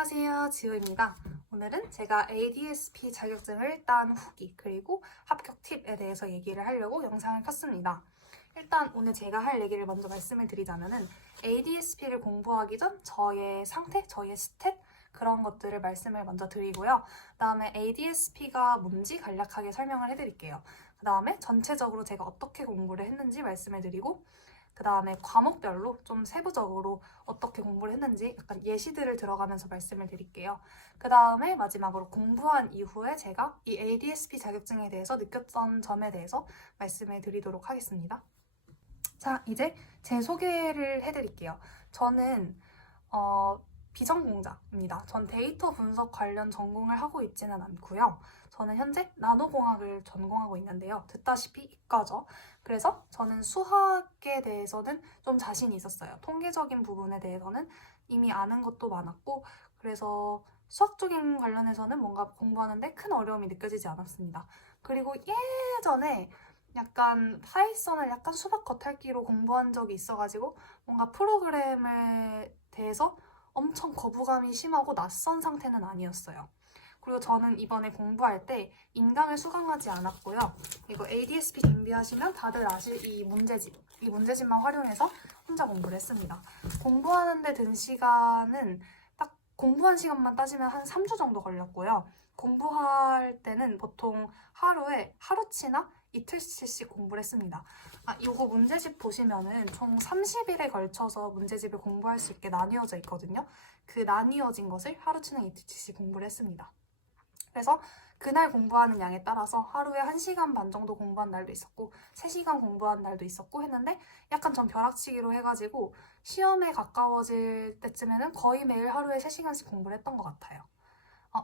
안녕하세요, 지우입니다. 오늘은 제가 ADSP 자격증을 딴 후기 그리고 합격 팁에 대해서 얘기를 하려고 영상을 켰습니다. 일단 오늘 제가 할 얘기를 먼저 말씀을 드리자면은 ADSP를 공부하기 전 저의 상태, 저의 스탯 그런 것들을 말씀을 먼저 드리고요. 그 다음에 ADSP가 뭔지 간략하게 설명을 해드릴게요. 그 다음에 전체적으로 제가 어떻게 공부를 했는지 말씀을 드리고 그 다음에 과목별로 좀 세부적으로 어떻게 공부를 했는지 약간 예시들을 들어가면서 말씀을 드릴게요. 그 다음에 마지막으로 공부한 이후에 제가 이 ADSP 자격증에 대해서 느꼈던 점에 대해서 말씀을 드리도록 하겠습니다. 자, 이제 제 소개를 해드릴게요. 저는 비전공자입니다. 전 데이터 분석 관련 전공을 하고 있지는 않고요. 저는 현재 나노공학을 전공하고 있는데요. 듣다시피 이과죠. 그래서 저는 수학에 대해서는 좀 자신이 있었어요. 통계적인 부분에 대해서는 이미 아는 것도 많았고 그래서 수학적인 관련해서는 뭔가 공부하는데 큰 어려움이 느껴지지 않았습니다. 그리고 예전에 약간 파이썬을 약간 수박 겉핥기로 공부한 적이 있어가지고 뭔가 프로그램에 대해서 엄청 거부감이 심하고 낯선 상태는 아니었어요. 그리고 저는 이번에 공부할 때 인강을 수강하지 않았고요. 이거 ADSP 준비하시면 다들 아실 이 문제집만 활용해서 혼자 공부를 했습니다. 공부하는데 든 시간은 딱 공부한 시간만 따지면 한 3주 정도 걸렸고요. 공부할 때는 보통 하루에 하루치나 이틀씩 공부를 했습니다. 이거 문제집 보시면은 총 30일에 걸쳐서 문제집을 공부할 수 있게 나뉘어져 있거든요. 그 나뉘어진 것을 하루치나 이틀치씩 공부를 했습니다. 그래서 그날 공부하는 양에 따라서 하루에 1시간 반 정도 공부한 날도 있었고 3시간 공부한 날도 있었고 했는데 약간 전 벼락치기로 해가지고 시험에 가까워질 때쯤에는 거의 매일 하루에 3시간씩 공부를 했던 것 같아요.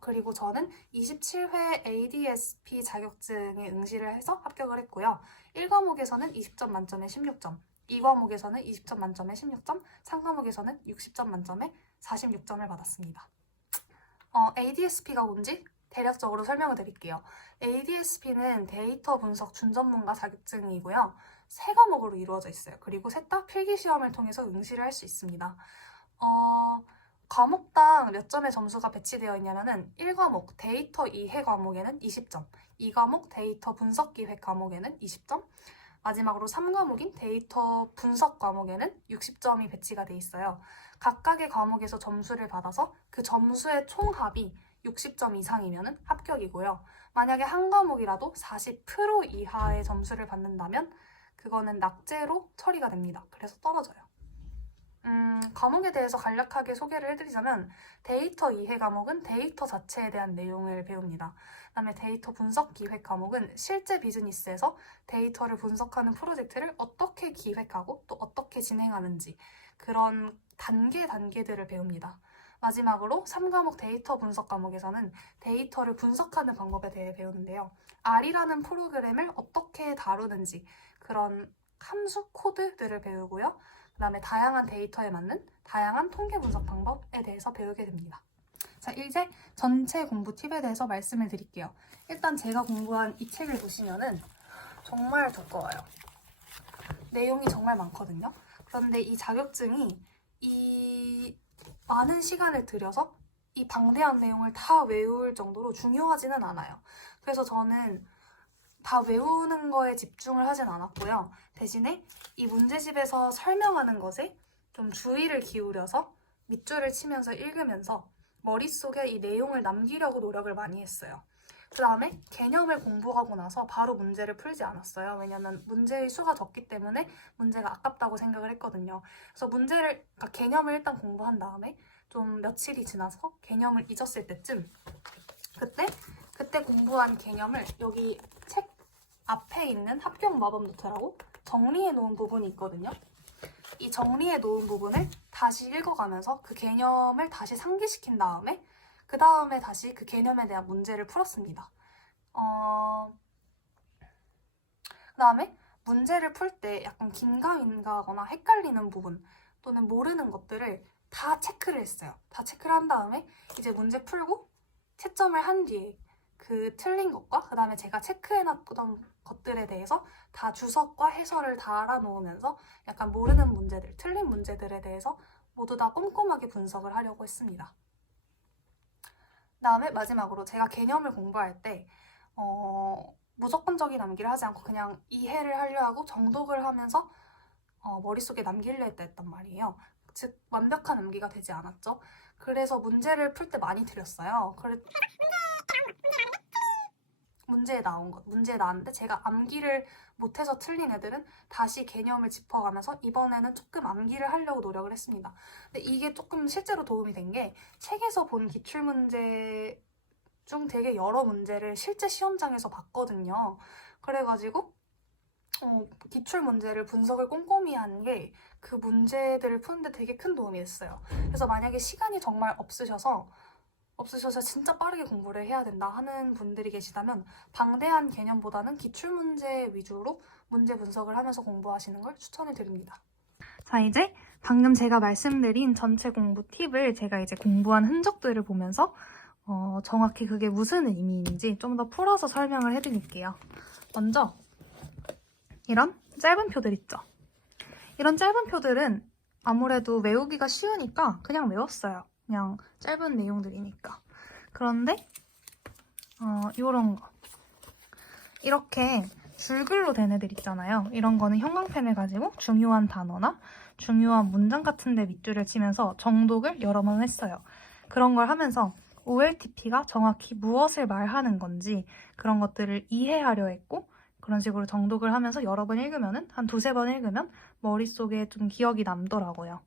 그리고 저는 27회 ADSP 자격증에 응시를 해서 합격을 했고요. 1과목에서는 20점 만점에 16점, 2과목에서는 20점 만점에 16점, 3과목에서는 60점 만점에 46점을 받았습니다. ADSP가 뭔지 대략적으로 설명을 드릴게요. ADSP는 데이터 분석 준전문가 자격증이고요. 3과목으로 이루어져 있어요. 그리고 셋 다 필기시험을 통해서 응시를 할 수 있습니다. 과목당 몇 점의 점수가 배치되어 있냐면은 1과목 데이터 이해 과목에는 20점, 2과목 데이터 분석 기획 과목에는 20점, 마지막으로 3과목인 데이터 분석 과목에는 60점이 배치가 돼 있어요. 각각의 과목에서 점수를 받아서 그 점수의 총합이 60점 이상이면 합격이고요. 만약에 한 과목이라도 40% 이하의 점수를 받는다면 그거는 낙제로 처리가 됩니다. 그래서 떨어져요. 과목에 대해서 간략하게 소개를 해드리자면 데이터 이해 과목은 데이터 자체에 대한 내용을 배웁니다. 그다음에 데이터 분석 기획 과목은 실제 비즈니스에서 데이터를 분석하는 프로젝트를 어떻게 기획하고 또 어떻게 진행하는지 그런 단계들을 배웁니다. 마지막으로 3과목 데이터 분석 과목에서는 데이터를 분석하는 방법에 대해 배우는데요. R이라는 프로그램을 어떻게 다루는지 그런 함수 코드들을 배우고요. 그 다음에 다양한 데이터에 맞는 다양한 통계 분석 방법에 대해서 배우게 됩니다. 자, 이제 전체 공부 팁에 대해서 말씀을 드릴게요. 일단 제가 공부한 이 책을 보시면은 정말 두꺼워요. 내용이 정말 많거든요. 그런데 이 자격증이 이 많은 시간을 들여서 이 방대한 내용을 다 외울 정도로 중요하지는 않아요. 그래서 저는 다 외우는 거에 집중을 하진 않았고요. 대신에 이 문제집에서 설명하는 것에 좀 주의를 기울여서 밑줄을 치면서 읽으면서 머릿속에 이 내용을 남기려고 노력을 많이 했어요. 그 다음에 개념을 공부하고 나서 바로 문제를 풀지 않았어요. 왜냐면 문제의 수가 적기 때문에 문제가 아깝다고 생각을 했거든요. 그래서 그러니까 개념을 일단 공부한 다음에 좀 며칠이 지나서 개념을 잊었을 때쯤 그때 공부한 개념을 여기 책 앞에 있는 합격 마법 노트라고 정리해 놓은 부분이 있거든요. 이 정리해 놓은 부분을 다시 읽어가면서 그 개념을 다시 상기시킨 다음에 그 다음에 다시 그 개념에 대한 문제를 풀었습니다. 그 다음에 문제를 풀 때 약간 긴가민가하거나 헷갈리는 부분 또는 모르는 것들을 다 체크를 했어요. 다 체크를 한 다음에 이제 문제 풀고 채점을 한 뒤에 그 틀린 것과 그 다음에 제가 체크해놨던 것들에 대해서 다 주석과 해설을 달아놓으면서 약간 모르는 문제들, 틀린 문제들에 대해서 모두 다 꼼꼼하게 분석을 하려고 했습니다. 그다음에 마지막으로 제가 개념을 공부할 때 무조건적인 암기를 하지 않고 그냥 이해를 하려 하고 정독을 하면서 머릿속에 남기려 했단 말이에요. 즉 완벽한 암기가 되지 않았죠. 그래서 문제를 풀 때 많이 틀렸어요. 문제에 나왔는데 제가 암기를 못해서 틀린 애들은 다시 개념을 짚어가면서 이번에는 조금 암기를 하려고 노력을 했습니다. 근데 이게 조금 실제로 도움이 된 게 책에서 본 기출문제 중 되게 여러 문제를 실제 시험장에서 봤거든요. 그래가지고 기출문제를 분석을 꼼꼼히 한 게 그 문제들을 푸는데 되게 큰 도움이 됐어요. 그래서 만약에 시간이 정말 없으셔서 진짜 빠르게 공부를 해야 된다 하는 분들이 계시다면 방대한 개념보다는 기출문제 위주로 문제 분석을 하면서 공부하시는 걸 추천해 드립니다. 자, 이제 방금 제가 말씀드린 전체 공부 팁을 제가 이제 공부한 흔적들을 보면서 정확히 그게 무슨 의미인지 좀 더 풀어서 설명을 해드릴게요. 먼저 이런 짧은 표들 있죠? 이런 짧은 표들은 아무래도 외우기가 쉬우니까 그냥 외웠어요. 그냥 짧은 내용들이니까. 그런데 이런 거 이렇게 줄글로 된 애들 있잖아요. 이런 거는 형광펜을 가지고 중요한 단어나 중요한 문장 같은 데 밑줄을 치면서 정독을 여러 번 했어요. 그런 걸 하면서 OLTP가 정확히 무엇을 말하는 건지 그런 것들을 이해하려 했고 그런 식으로 정독을 하면서 여러 번 읽으면은 한 두세 번 읽으면 머릿속에 좀 기억이 남더라고요.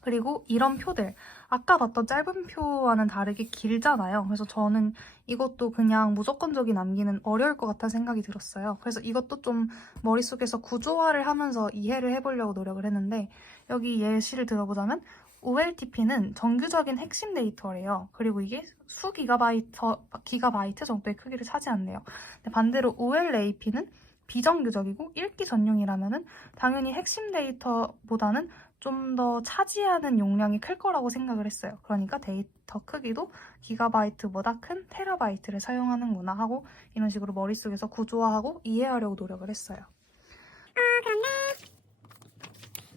그리고 이런 표들, 아까 봤던 짧은 표와는 다르게 길잖아요. 그래서 저는 이것도 그냥 무조건적인 암기는 어려울 것 같다는 생각이 들었어요. 그래서 이것도 좀 머릿속에서 구조화를 하면서 이해를 해보려고 노력을 했는데 여기 예시를 들어보자면 OLTP는 정규적인 핵심 데이터래요. 그리고 이게 수 기가바이트 정도의 크기를 차지한대요. 근데 반대로 OLAP는 비정규적이고 읽기 전용이라면은 당연히 핵심 데이터보다는 좀 더 차지하는 용량이 클 거라고 생각을 했어요. 그러니까 데이터 크기도 기가바이트보다 큰 테라바이트를 사용하는구나 하고 이런 식으로 머릿속에서 구조화하고 이해하려고 노력을 했어요. 그런데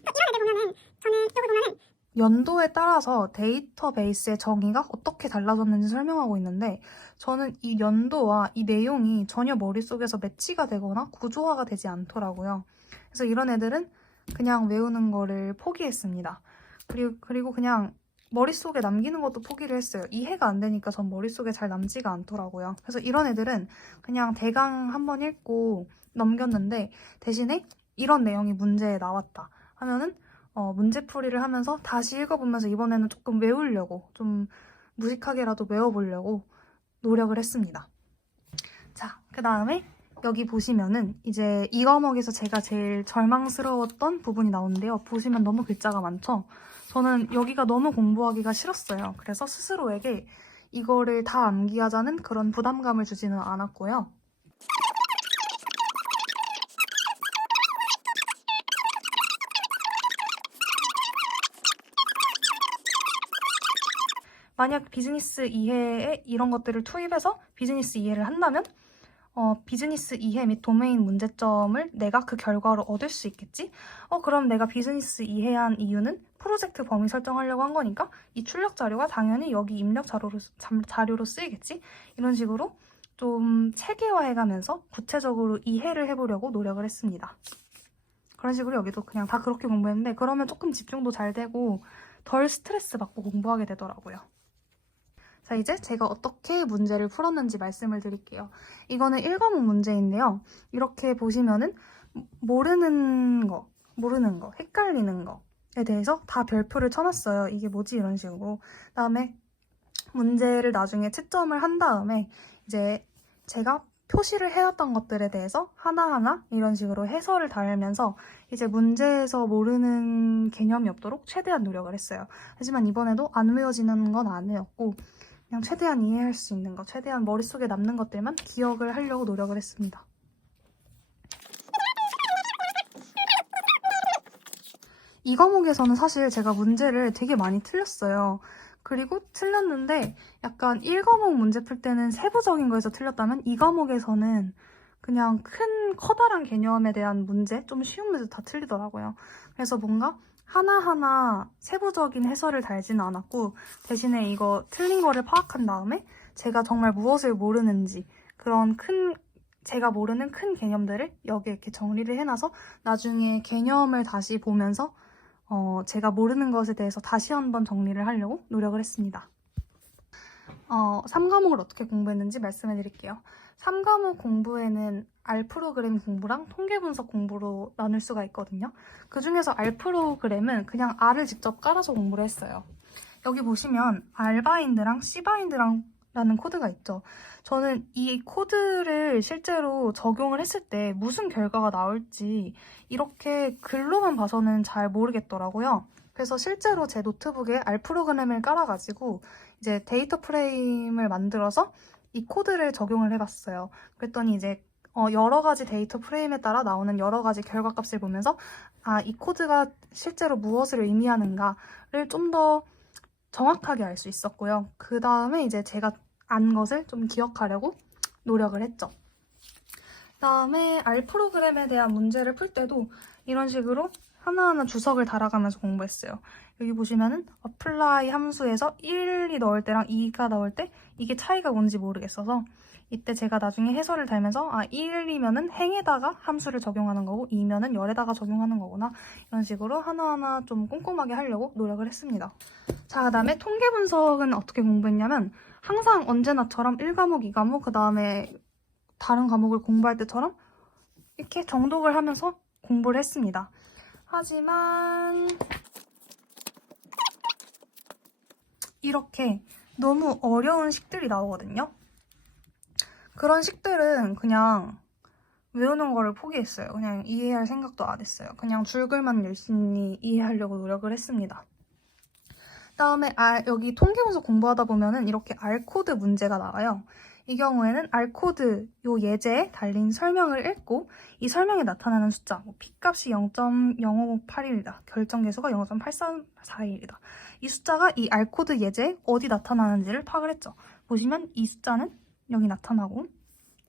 이런 애들 보면은 저는 이거 보면은 연도에 따라서 데이터베이스의 정의가 어떻게 달라졌는지 설명하고 있는데 저는 이 연도와 이 내용이 전혀 머릿속에서 매치가 되거나 구조화가 되지 않더라고요. 그래서 이런 애들은 그냥 외우는 거를 포기했습니다. 그리고 그냥 머릿속에 남기는 것도 포기를 했어요. 이해가 안 되니까 전 머릿속에 잘 남지가 않더라고요. 그래서 이런 애들은 그냥 대강 한번 읽고 넘겼는데 대신에 이런 내용이 문제에 나왔다 하면은 문제풀이를 하면서 다시 읽어보면서 이번에는 조금 외우려고 좀 무식하게라도 외워보려고 노력을 했습니다. 자, 그 다음에 여기 보시면은 이제 이 과목에서 제가 제일 절망스러웠던 부분이 나오는데요. 보시면 너무 글자가 많죠? 저는 여기가 너무 공부하기가 싫었어요. 그래서 스스로에게 이거를 다 암기하자는 그런 부담감을 주지는 않았고요. 만약 비즈니스 이해에 이런 것들을 투입해서 비즈니스 이해를 한다면 비즈니스 이해 및 도메인 문제점을 내가 그 결과로 얻을 수 있겠지? 그럼 내가 비즈니스 이해한 이유는 프로젝트 범위 설정하려고 한 거니까 이 출력 자료가 당연히 여기 입력 자료로 쓰이겠지? 이런 식으로 좀 체계화해가면서 구체적으로 이해를 해보려고 노력을 했습니다. 그런 식으로 여기도 그냥 다 그렇게 공부했는데 그러면 조금 집중도 잘 되고 덜 스트레스 받고 공부하게 되더라고요. 자, 이제 제가 어떻게 문제를 풀었는지 말씀을 드릴게요. 이거는 1과목 문제인데요. 이렇게 보시면은 모르는 거, 헷갈리는 거에 대해서 다 별표를 쳐놨어요. 이게 뭐지? 이런 식으로. 그다음에 문제를 나중에 채점을 한 다음에 이제 제가 표시를 해놨던 것들에 대해서 하나하나 이런 식으로 해설을 달면서 이제 문제에서 모르는 개념이 없도록 최대한 노력을 했어요. 하지만 이번에도 안 외워지는 건 아니었고 그냥 최대한 이해할 수 있는 것, 최대한 머릿속에 남는 것들만 기억을 하려고 노력을 했습니다. 이 과목에서는 사실 제가 문제를 되게 많이 틀렸어요. 그리고 틀렸는데 약간 1과목 문제 풀 때는 세부적인 거에서 틀렸다면 이 과목에서는 그냥 커다란 개념에 대한 문제, 좀 쉬운 문제 다 틀리더라고요. 그래서 뭔가 하나하나 세부적인 해설을 달지는 않았고 대신에 이거 틀린 거를 파악한 다음에 제가 정말 무엇을 모르는지 그런 제가 모르는 큰 개념들을 여기에 이렇게 정리를 해놔서 나중에 개념을 다시 보면서 제가 모르는 것에 대해서 다시 한번 정리를 하려고 노력을 했습니다. 3과목을 어떻게 공부했는지 말씀해 드릴게요. 3과목 공부에는 R 프로그램 공부랑 통계 분석 공부로 나눌 수가 있거든요. 그 중에서 R 프로그램은 그냥 R을 직접 깔아서 공부를 했어요. 여기 보시면 R바인드랑 C바인드랑 라는 코드가 있죠. 저는 이 코드를 실제로 적용을 했을 때 무슨 결과가 나올지 이렇게 글로만 봐서는 잘 모르겠더라고요. 그래서 실제로 제 노트북에 R 프로그램을 깔아가지고 이제 데이터 프레임을 만들어서 이 코드를 적용을 해봤어요. 그랬더니 이제 여러 가지 데이터 프레임에 따라 나오는 여러 가지 결과값을 보면서 이 코드가 실제로 무엇을 의미하는가를 좀 더 정확하게 알 수 있었고요. 그 다음에 이제 제가 안 것을 좀 기억하려고 노력을 했죠. 그 다음에 R 프로그램에 대한 문제를 풀 때도 이런 식으로 하나하나 주석을 달아가면서 공부했어요. 여기 보시면은 apply 함수에서 1이 넣을 때랑 2가 넣을 때 이게 차이가 뭔지 모르겠어서 이때 제가 나중에 해설을 달면서 1이면은 행에다가 함수를 적용하는 거고 2면은 열에다가 적용하는 거구나 이런 식으로 하나하나 좀 꼼꼼하게 하려고 노력을 했습니다. 자, 그 다음에 통계 분석은 어떻게 공부했냐면 항상 언제나처럼 1과목, 2과목, 그 다음에 다른 과목을 공부할 때처럼 이렇게 정독을 하면서 공부를 했습니다. 하지만 이렇게 너무 어려운 식들이 나오거든요. 그런 식들은 그냥 외우는 거를 포기했어요. 그냥 이해할 생각도 안 했어요. 그냥 줄글만 열심히 이해하려고 노력을 했습니다. 그다음에 여기 통계 분석 공부하다 보면은 이렇게 R코드 문제가 나와요. 이 경우에는 R코드 요 예제에 달린 설명을 읽고 이 설명에 나타나는 숫자, P값이 0.0581이다. 결정계수가 0.8341이다. 이 숫자가 이 R코드 예제에 어디 나타나는지를 파악을 했죠. 보시면 이 숫자는 여기 나타나고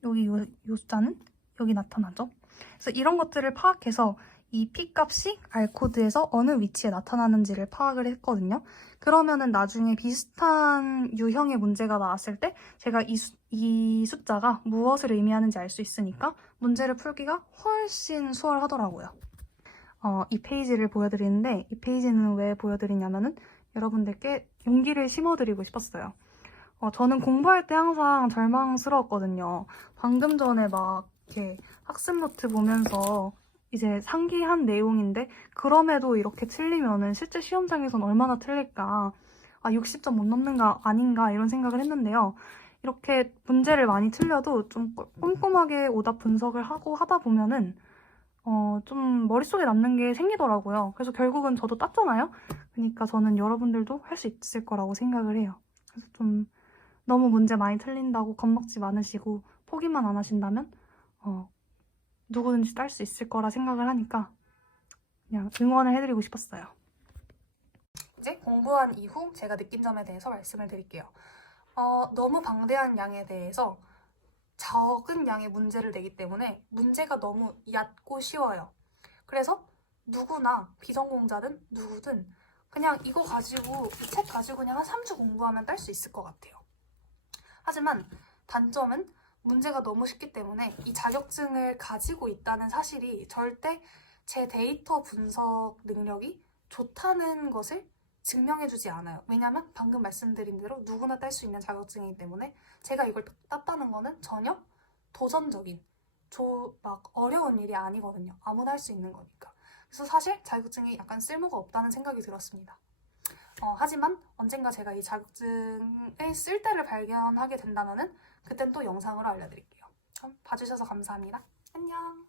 여기 요 숫자는 여기 나타나죠. 그래서 이런 것들을 파악해서 이 P값이 R코드에서 어느 위치에 나타나는지를 파악을 했거든요. 그러면은 나중에 비슷한 유형의 문제가 나왔을 때 제가 이 숫자가 무엇을 의미하는지 알 수 있으니까 문제를 풀기가 훨씬 수월하더라고요. 이 페이지를 보여드리는데 이 페이지는 왜 보여드리냐면은 여러분들께 용기를 심어드리고 싶었어요. 저는 공부할 때 항상 절망스러웠거든요. 방금 전에 막 이렇게 학습 노트 보면서 이제 상기한 내용인데 그럼에도 이렇게 틀리면은 실제 시험장에서는 얼마나 틀릴까 60점 못 넘는가 아닌가 이런 생각을 했는데요. 이렇게 문제를 많이 틀려도 좀 꼼꼼하게 오답 분석을 하고 하다 보면은 좀 머릿속에 남는 게 생기더라고요. 그래서 결국은 저도 땄잖아요. 그러니까 저는 여러분들도 할 수 있을 거라고 생각을 해요. 그래서 좀 너무 문제 많이 틀린다고 겁먹지 마시고 포기만 안 하신다면 누구든지 딸 수 있을 거라 생각을 하니까 그냥 응원을 해드리고 싶었어요. 이제 공부한 이후 제가 느낀 점에 대해서 말씀을 드릴게요. 너무 방대한 양에 대해서 적은 양의 문제를 내기 때문에 문제가 너무 얕고 쉬워요. 그래서 누구나 비전공자든 누구든 그냥 이거 가지고 이 책 가지고 그냥 한 3주 공부하면 딸 수 있을 것 같아요. 하지만 단점은 문제가 너무 쉽기 때문에 이 자격증을 가지고 있다는 사실이 절대 제 데이터 분석 능력이 좋다는 것을 증명해주지 않아요. 왜냐면 방금 말씀드린 대로 누구나 딸 수 있는 자격증이기 때문에 제가 이걸 땄다는 거는 전혀 도전적인, 막 어려운 일이 아니거든요. 아무나 할 수 있는 거니까. 그래서 사실 자격증이 약간 쓸모가 없다는 생각이 들었습니다. 하지만 언젠가 제가 이 자격증의 쓸데를 발견하게 된다면은 그땐 또 영상으로 알려드릴게요. 그럼 봐주셔서 감사합니다. 안녕!